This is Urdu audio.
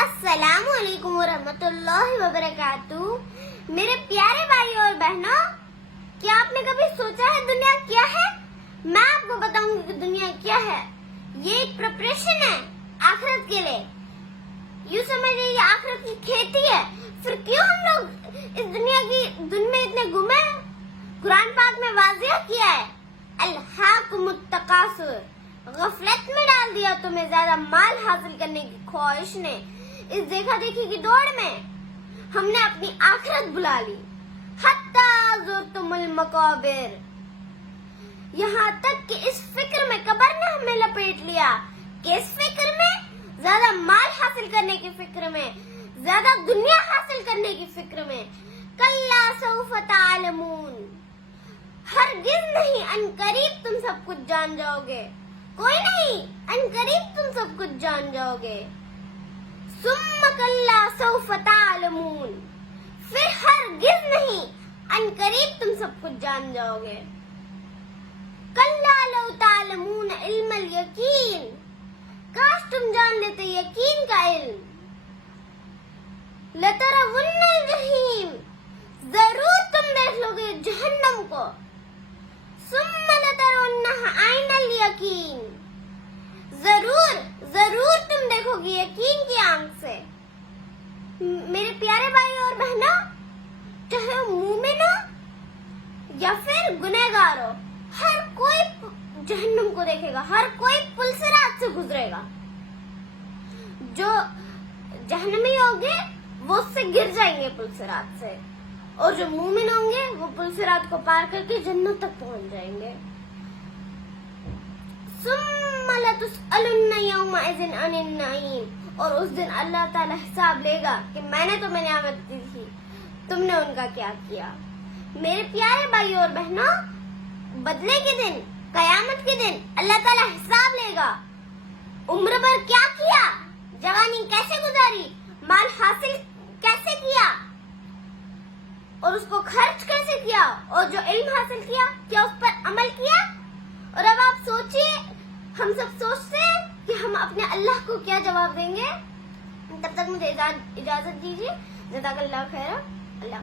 السلام علیکم ورحمۃ اللہ وبرکاتہ۔ میرے پیارے بھائی اور بہنوں، کیا آپ نے کبھی سوچا ہے دنیا کیا ہے؟ میں آپ کو بتاؤں گی کہ دنیا کیا ہے۔ یہ ایک پریپریشن ہے آخرت کے لیے۔ یوں سمجھے یہ آخرت کی کھیتی ہے۔ پھر کیوں ہم لوگ اس دنیا کی دن میں اتنے گمے ہیں؟ قرآن پاک میں واضح کیا ہے، الہاکم التکاثر، غفلت میں ڈال دیا تمہیں زیادہ مال حاصل کرنے کی خواہش نے۔ اس دیکھا دیکھی کی دوڑ میں ہم نے اپنی آخرت بلا لی۔ حتی زرتم المقابر، یہاں تک کہ اس فکر میں قبر نے ہمیں لپیٹ لیا۔ کہ اس فکر میں، زیادہ مال حاصل کرنے کی فکر میں، زیادہ دنیا حاصل کرنے کی فکر میں، کلا سوف تعلمون، ہرگز نہیں، ان قریب تم سب کچھ جان جاؤ گے۔ کوئی نہیں، ان قریب تم سب کچھ جان جاؤ گے۔ ثم کلا سوف تعلمون، پھر ہرگز نہیں، ان قریب تم سب کچھ جان جاؤ گے۔ کلا لو تعلمون علم الیقین، کاش تم جان لیتے یقین کا علم۔ لترون الجحیم، ضرور تم دیکھ لو گے جہنم کو۔ ثم لترونها عین الیقین، ضرور تم دیکھو گی یقین کی آنکھ سے۔ میرے پیارے بھائی اور بہنوں، چاہے مومن ہو یا پھر گنہگار ہو، ہر کوئی جہنم کو دیکھے گا، ہر کوئی پل صراط سے گزرے گا۔ جو جہنمی ہوں گے وہ اس سے گر جائیں گے پل صراط سے، اور جو مومن ہوں گے وہ پل صراط کو پار کر کے جنت تک پہنچ جائیں گے۔ ثم لتسألن یومئذ عن النعیم، اور اس دن اللہ تعالی حساب لے گا کہ میں نے تمہیں نعمت دی تھی، تم نے ان کا کیا کیا۔ میرے پیارے بھائی اور بہنوں، بدلے کے دن، قیامت کے دن اللہ تعالی حساب لے گا۔ عمر بھر کیا کیا، جوانی کیسے گزاری، مال حاصل کیسے کیا، اور اس کو خرچ کیسے کیا، اور جو علم حاصل کیا، کیا اس پر عمل کیا۔ اور اب آپ سوچئے، ہم سب سوچتے ہیں کہ ہم اپنے اللہ کو کیا جواب دیں گے۔ تب تک مجھے اجازت دیجیے۔ جزاک اللہ خیر۔